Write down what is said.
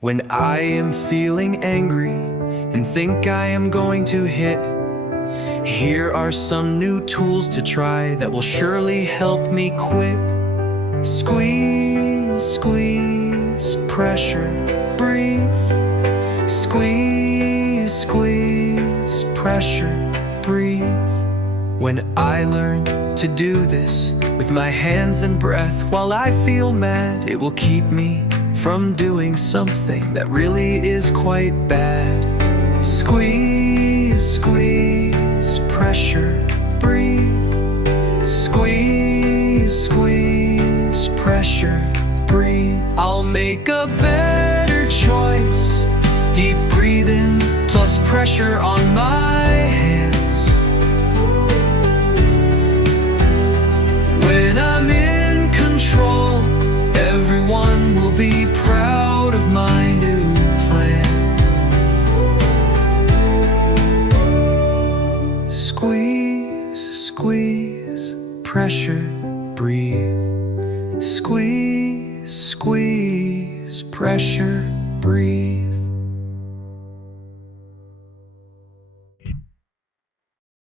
When I am feeling angry and think I am going to hit, here are some new tools to try that will surely help me quit. Squeeze, squeeze, pressure, breathe. Squeeze, squeeze, pressure, breathe. When I learn to do this with my hands and breath while I feel mad, it will keep me from doing something that really is quite bad. Squeeze, squeeze, pressure, breathe. Squeeze, squeeze, pressure, breathe. I'll make a better choice. Deep breathing plus pressure on my hands. When I'm in control, everyone will be proud of my new plan. Squeeze, squeeze, pressure, breathe. Squeeze, squeeze, pressure, breathe.